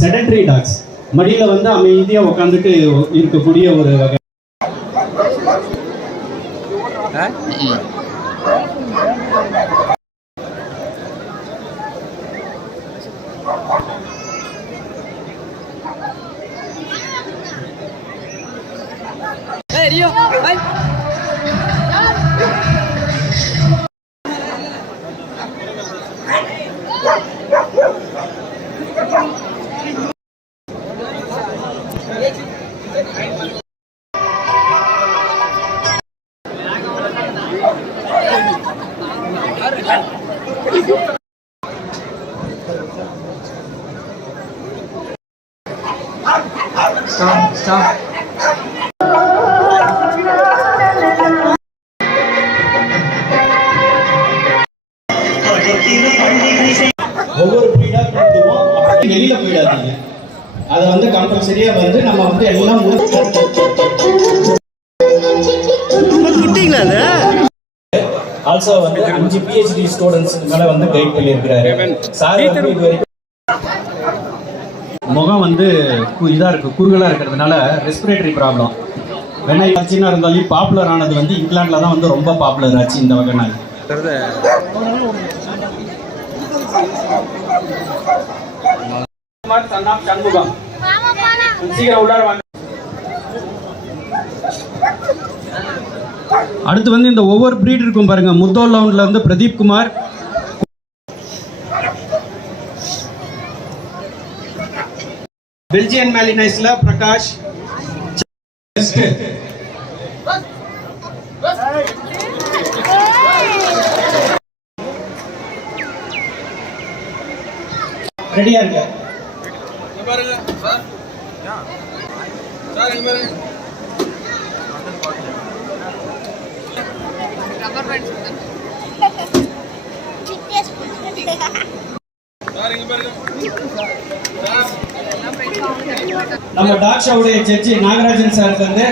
Sedentary tax மடியில வந்து அமைதியா உட்காந்துட்டு இருக்கக்கூடிய ஒரு வகை. Stop. ஒவ்வொரு பிரீடா கொடுத்துவோம். வெளியில போயிடாதீங்க. அதை வந்து கம்பல்சரியா வந்து நம்ம வந்து எல்லாம் ஆல்சோ வந்து 5 PhD ஸ்டூடெண்ட்ஸ் மேல வந்து கைட் பண்ணியிருக்கிறாரு சார். இது வரைக்கும் முகம் வந்து இதா இருக்கு, குறுகலா இருக்கிறதுனால ரெஸ்பிரேட்டரி ப்ராப்ளம். வெண்ணெய் சின்ன இருந்தாலும் பாப்புலர் ஆனது வந்து இங்கிலாந்துல தான் வந்து ரொம்ப பாப்புலர் ஆச்சு இந்த வகை நாய். அடுத்து வந்து இந்த ஒவ்வொரு பிரீட் இருக்கும் பாருங்க. முத்தோல் லவுண்ட்ல வந்து பிரதீப் குமார், பெல்ஜியன் மேலினைஸ்ல பிரகாஷ், ரெடியா இருக்க நம்ம டாக் ஷோவுடைய ஜட்ஜி நாகராஜன் சாருக்கு வந்து